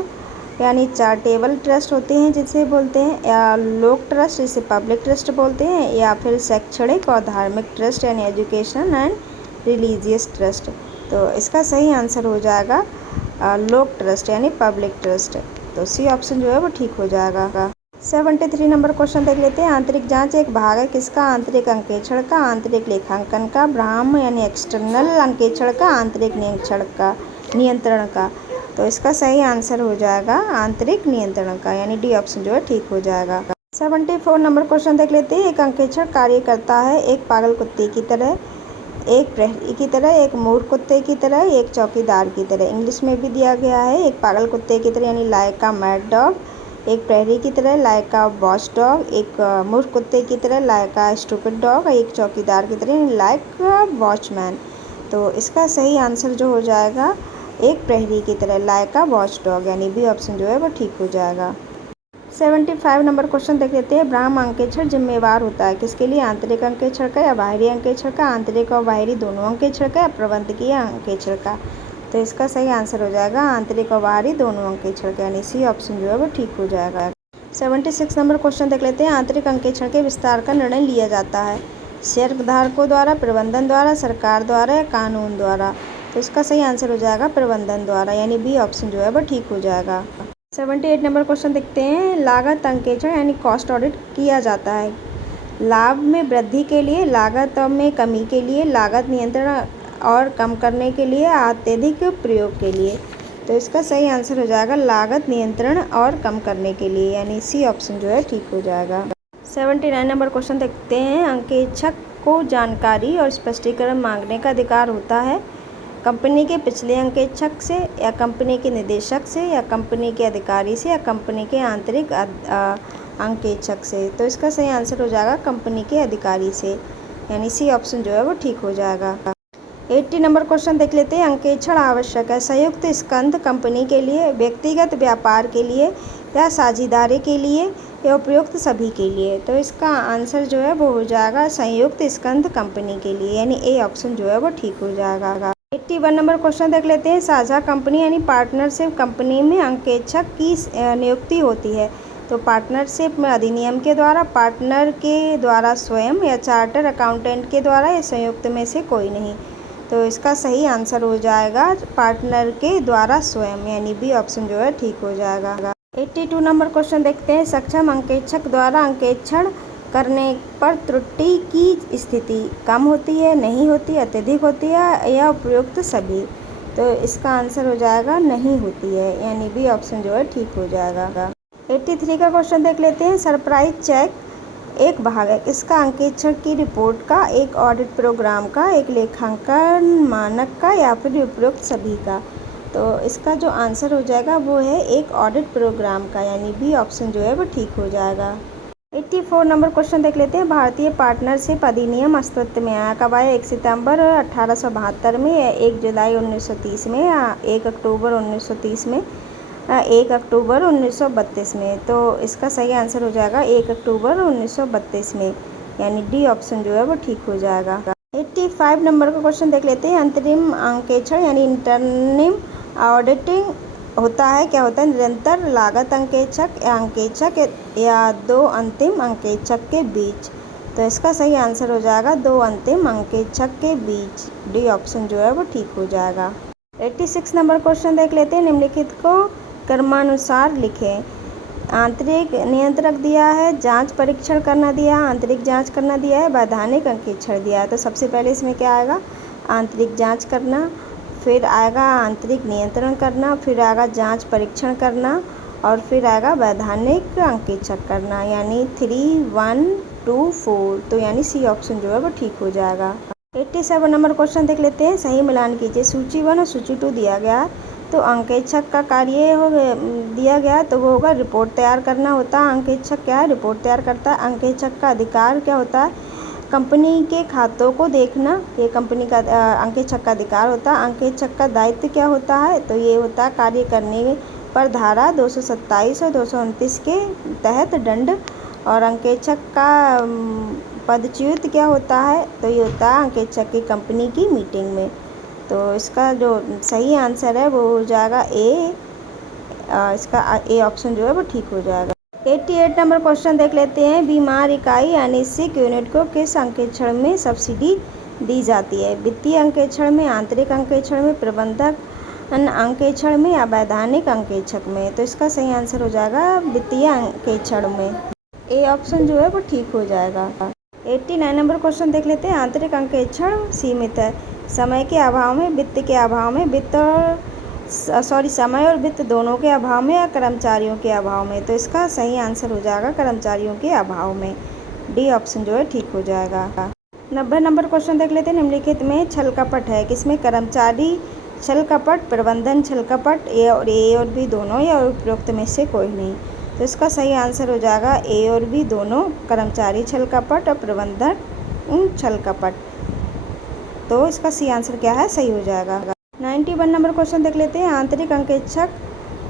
यानी चैरिटेबल ट्रस्ट होते हैं जिसे बोलते हैं, या लोक ट्रस्ट जिसे पब्लिक ट्रस्ट बोलते हैं, या फिर शैक्षणिक और धार्मिक ट्रस्ट यानी एजुकेशन एंड रिलीजियस ट्रस्ट। तो इसका सही आंसर हो जाएगा लोक ट्रस्ट यानी पब्लिक ट्रस्ट। तो सी ऑप्शन जो है वो ठीक हो जाएगा। 73 नंबर क्वेश्चन देख लेते हैं। आंतरिक जांच एक भाग है किसका? आंतरिक अंकेक्षण का, आंतरिक लेखांकन का, ब्राह्म यानी एक्सटर्नल अंकेक्षण का, आंतरिक नियंत्रण का। तो इसका सही आंसर हो जाएगा आंतरिक नियंत्रण का, यानी डी ऑप्शन जो है ठीक हो जाएगा। 74 नंबर क्वेश्चन देख लेते हैं। एक अंकेक्षण कार्य करता है एक पागल कुत्ते की तरह, एक प्रहरी की तरह, एक मूर्ख कुत्ते की तरह, एक चौकीदार की तरह। इंग्लिश में भी दिया गया है। एक पागल कुत्ते की तरह यानी लाइक अ मैड डॉग, एक प्रहरी की तरह लाइक अ वॉच डॉग, एक मूर्ख कुत्ते की तरह लाइक अ स्टूपिड डॉग, एक चौकीदार की तरह लाइक अ वॉचमैन। तो इसका सही आंसर जो हो जाएगा एक प्रहरी की तरह लाइक अ वॉच डॉग, यानी बी ऑप्शन जो है वो ठीक हो जाएगा। 75 नंबर क्वेश्चन देख लेते हैं। ब्राह्म अंकेक्षण जिम्मेवार होता है किसके लिए? आंतरिक अंकेक्षण का या बाहरी अंकेक्षण का, आंतरिक और बाहरी दोनों अंकेक्षण का, या प्रबंधकीय अंकेक्षण का। तो इसका सही आंसर हो जाएगा आंतरिक और बाहरी दोनों अंकेक्षण का, यानी सी ऑप्शन जो है वो ठीक हो जाएगा। 76 नंबर क्वेश्चन देख लेते हैं। आंतरिक अंकेक्षण के विस्तार का निर्णय लिया जाता है शेयरधारकों द्वारा, प्रबंधन द्वारा, सरकार द्वारा, या कानून द्वारा। तो इसका सही आंसर हो जाएगा प्रबंधन द्वारा, यानी बी ऑप्शन जो है वो ठीक हो जाएगा। 78 नंबर क्वेश्चन देखते हैं। लागत अंकेक्षण यानी कॉस्ट ऑडिट किया जाता है लाभ में वृद्धि के लिए, लागत में कमी के लिए, लागत नियंत्रण और कम करने के लिए, अत्यधिक प्रयोग के लिए। तो इसका सही आंसर हो जाएगा लागत नियंत्रण और कम करने के लिए, यानी सी ऑप्शन जो है ठीक हो जाएगा। 79 नंबर क्वेश्चन देखते हैं। अंकेक्षक को जानकारी और स्पष्टीकरण मांगने का अधिकार होता है कंपनी के पिछले अंकेक्षक से, या कंपनी के निदेशक से, या कंपनी के अधिकारी से, या कंपनी के आंतरिक अंकेक्षक से। तो इसका सही आंसर हो जाएगा कंपनी के अधिकारी से, यानी सी ऑप्शन जो है वो ठीक हो जाएगा। 80 नंबर क्वेश्चन देख लेते हैं। अंकेक्षण आवश्यक है संयुक्त स्कंध कंपनी के लिए, व्यक्तिगत व्यापार के लिए, या साझेदारी के लिए, या उपयुक्त सभी के लिए। तो इसका आंसर जो है वो हो जाएगा संयुक्त स्कंध कंपनी के लिए, यानी ए ऑप्शन जो है वो ठीक हो जाएगा। 81 नंबर क्वेश्चन देख लेते हैं। साझा कंपनी यानी पार्टनरशिप कंपनी में अंकेक्षक की नियुक्ति होती है। तो पार्टनरशिप में अधिनियम के द्वारा, पार्टनर के द्वारा स्वयं, या चार्टर अकाउंटेंट के द्वारा, या संयुक्त में से कोई नहीं। तो इसका सही आंसर हो जाएगा पार्टनर के द्वारा स्वयं, यानी बी ऑप्शन जो है ठीक हो जाएगा। 82 नंबर क्वेश्चन देखते हैं। सक्षम अंकेक्षक द्वारा अंकेक्षण करने पर त्रुटि की स्थिति कम होती है, नहीं होती, अत्यधिक होती है या उपयुक्त सभी। तो इसका आंसर हो जाएगा नहीं होती है, यानी बी ऑप्शन जो है ठीक हो जाएगा। 83 का क्वेश्चन देख लेते हैं। सरप्राइज चेक एक भाग है किसका? अंकेक्षण की रिपोर्ट का, एक ऑडिट प्रोग्राम का, एक लेखांकन मानक का या फिर उपयुक्त सभी का। तो इसका जो आंसर हो जाएगा वो है एक ऑडिट प्रोग्राम का, यानी बी ऑप्शन जो है वो ठीक हो जाएगा। 84 नंबर क्वेश्चन देख लेते हैं। भारतीय पार्टनरशिप अधिनियम अस्तित्व में आया कब आया? 1 सितंबर 1872 में, या 1 जुलाई 1930 में, या 1 अक्टूबर 1930 में, 1 अक्टूबर 1932 में। तो इसका सही आंसर हो जाएगा 1 अक्टूबर 1932 में, यानी डी ऑप्शन जो है वो ठीक हो जाएगा। 85 नंबर का क्वेश्चन देख लेते हैं। अंतरिम अंकेक्षण यानी इंटरनिम ऑडिटिंग होता है, क्या होता है? निरंतर लागत अंकेक्षक या अंकेक्षक या दो अंतिम अंकेक्षक के बीच। तो इसका सही आंसर हो जाएगा दो अंतिम अंकेक्षक के बीच, डी ऑप्शन जो है वो ठीक हो जाएगा। 86 नंबर क्वेश्चन देख लेते हैं। निम्नलिखित को क्रमानुसार लिखें। आंतरिक नियंत्रक दिया है, जांच परीक्षण करना दिया है, आंतरिक जांच करना दिया है, वैधानिक अंकेक्षण दिया है। तो सबसे पहले इसमें क्या आएगा? आंतरिक जांच करना, फिर आएगा आंतरिक नियंत्रण करना, फिर आएगा जांच परीक्षण करना, और फिर आएगा वैधानिक अंकेक्षण करना, यानी 3, 1, 2, 4। तो यानी सी ऑप्शन जो है वो ठीक हो जाएगा। 87 नंबर क्वेश्चन देख लेते हैं। सही मिलान कीजिए। सूची 1 और सूची 2 दिया गया है, तो अंकेक्षक का कार्य हो दिया गया तो वो होगा रिपोर्ट तैयार करना होता है। अंकेक्षक क्या है? रिपोर्ट तैयार करता है। अंकेक्षक का अधिकार क्या होता है? कंपनी के खातों को देखना, ये कंपनी का अंकेक्षक का अधिकार होता है। अंकेक्षक का दायित्व क्या होता है? तो ये होता है कार्य करने पर धारा 227 और 229 के तहत दंड। और अंकेक्षक का पदच्युत क्या होता है? तो ये होता है अंकेक्षक की कंपनी की मीटिंग में। तो इसका जो सही आंसर है वो हो जाएगा ए, इसका ए ऑप्शन जो है वो ठीक हो जाएगा। 88 नंबर क्वेश्चन देख लेते हैं। बीमार इकाई यानी सिक यूनिट को किस अंकेक्षण में सब्सिडी दी जाती है? वित्तीय अंकेक्षण में, आंतरिक अंकेक्षण में, प्रबंधक अंकेक्षण में, या वैधानिक अंकेक्षक में। तो इसका सही आंसर हो जाएगा वित्तीय अंकेक्षण में, ए ऑप्शन जो है वो ठीक हो जाएगा। 89 नंबर क्वेश्चन देख लेते हैं। आंतरिक अंकेक्षण सीमित है, समय के अभाव में, वित्त के अभाव में, समय और वित्त दोनों के अभाव में, या कर्मचारियों के अभाव में। तो इसका सही आंसर हो जाएगा कर्मचारियों के अभाव में, डी ऑप्शन जो है ठीक हो जाएगा। 90 नंबर क्वेश्चन देख लेते हैं। निम्नलिखित में छल कपट है किसमें? कर्मचारी छल कपट, प्रबंधन छल कपट, ए और बी दोनों, या उपरोक्त में से कोई नहीं। तो इसका सही आंसर हो जाएगा ए और बी दोनों, कर्मचारी छल कपट और प्रबंधन छल कपट। तो इसका सी आंसर क्या है? सही हो जाएगा। 91 नंबर क्वेश्चन देख लेते हैं। आंतरिक अंकेक्षक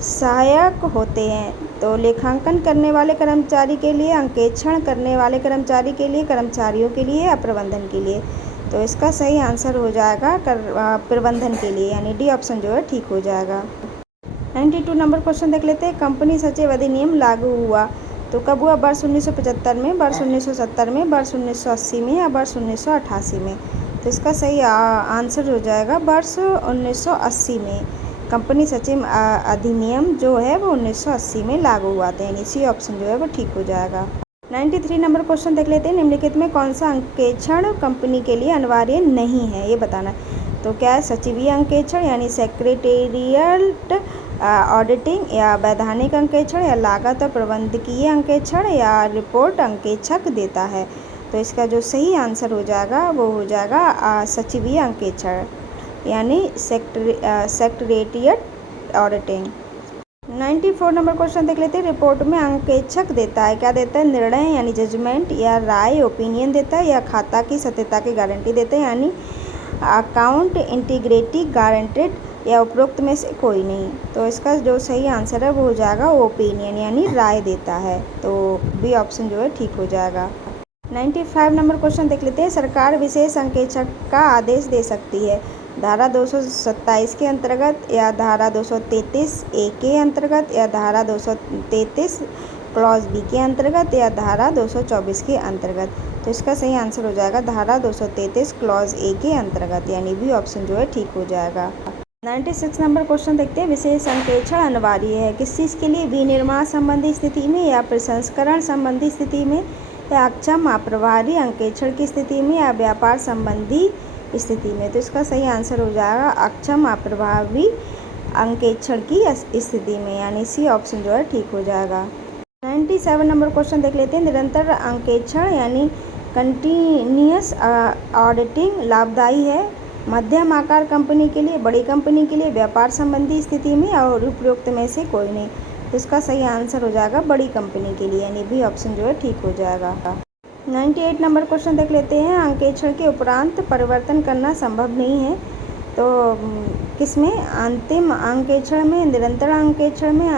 सहायक होते हैं, तो लेखांकन करने वाले कर्मचारी के लिए, अंकेक्षण करने वाले कर्मचारी के लिए, कर्मचारियों के लिए, या प्रबंधन के लिए। तो इसका सही आंसर हो जाएगा प्रबंधन के लिए, यानी डी ऑप्शन जो है ठीक हो जाएगा। 92 नंबर क्वेश्चन देख लेते हैं। कंपनी सचिव अधिनियम लागू हुआ तो कब हुआ? वर्ष 1975 में, वर्ष 1970 में, वर्ष 1980 में, या वर्ष 1988 में। तो इसका सही आंसर हो जाएगा वर्ष 1980 में। कंपनी सचिव अधिनियम जो है वो 1980 में लागू हुआ था, यानी सी ऑप्शन जो है वो ठीक हो जाएगा। 93 नंबर क्वेश्चन देख लेते हैं। निम्नलिखित में कौन सा अंकेक्षण कंपनी के लिए अनिवार्य नहीं है, ये बताना है। तो क्या है? सचिवीय अंकेक्षण यानी सेक्रेटेरियल ऑडिटिंग, या वैधानिक अंकेक्षण, या लागत और प्रबंधकीय अंकेक्षण, या रिपोर्ट अंकेक्षक देता है। तो इसका जो सही आंसर हो जाएगा वो हो जाएगा सचिवीय अंकेक्षण, यानी सेक्रेटेरिएट ऑडिटिंग। 94 नंबर क्वेश्चन देख लेते हैं। रिपोर्ट में अंकेक्षक देता है, क्या देता है? निर्णय यानी जजमेंट, या राय ओपिनियन देता है, या खाता की सत्यता की गारंटी देता है, यानी अकाउंट इंटीग्रिटी गारंटेड, या उपरोक्त में से कोई नहीं। तो इसका जो सही आंसर है वो हो जाएगा ओपिनियन, यानी राय देता है। तो बी ऑप्शन जो है ठीक हो जाएगा। 95 नंबर क्वेश्चन देख लेते हैं। सरकार विशेष अंकेक्षक का आदेश दे सकती है धारा 227 के अंतर्गत, या धारा 233 ए के अंतर्गत, या धारा 233 क्लॉज बी के अंतर्गत, या धारा 224 के अंतर्गत। तो इसका सही आंसर हो जाएगा धारा 233 क्लॉज ए के अंतर्गत, यानी बी ऑप्शन जो है ठीक हो जाएगा। 96 नंबर क्वेश्चन देखते हैं। विशेष अंकेक्षण अनिवार्य है किस चीज़ के लिए? विनिर्माण संबंधी स्थिति में, या प्रसंस्करण संबंधी स्थिति में, या अक्षम अप्रभावी अंकेक्षण की स्थिति में या व्यापार संबंधी स्थिति में। तो इसका सही आंसर हो जाएगा अक्षम अप्रभावी अंकेक्षण की स्थिति में, यानी सी ऑप्शन जो है ठीक हो जाएगा। 97 नंबर क्वेश्चन देख लेते हैं। निरंतर अंकेक्षण यानी कंटिन्यूअस ऑडिटिंग लाभदायी है मध्यम आकार कंपनी के लिए, बड़ी कंपनी के लिए, व्यापार संबंधी स्थिति में और उपरोक्त में से कोई नहीं। तो इसका सही आंसर हो जाएगा बड़ी कंपनी के लिए, यानी बी ऑप्शन जो है ठीक हो जाएगा। 98 नंबर क्वेश्चन देख लेते हैं। अंकेक्षण के उपरांत परिवर्तन करना संभव नहीं है, तो किसमें? अंतिम अंकेक्षण में, निरंतर अंकेक्षण में,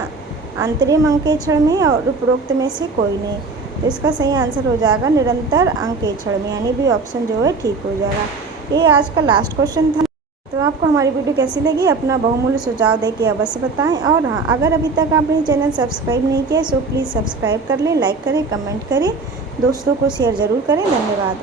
अंतरिम अंकेक्षण में और उपरोक्त में से कोई नहीं। तो इसका सही आंसर हो जाएगा निरंतर अंकेक्षण में, यानी भी ऑप्शन जो है ठीक हो जाएगा। ये आज का लास्ट क्वेश्चन था। तो आपको हमारी वीडियो कैसी लगी अपना बहुमूल्य सुझाव देके अवश्य बताएं। और हाँ, अगर अभी तक आपने चैनल सब्सक्राइब नहीं किया सो प्लीज़ सब्सक्राइब कर लें, लाइक करें, कमेंट करें, दोस्तों को शेयर ज़रूर करें। धन्यवाद।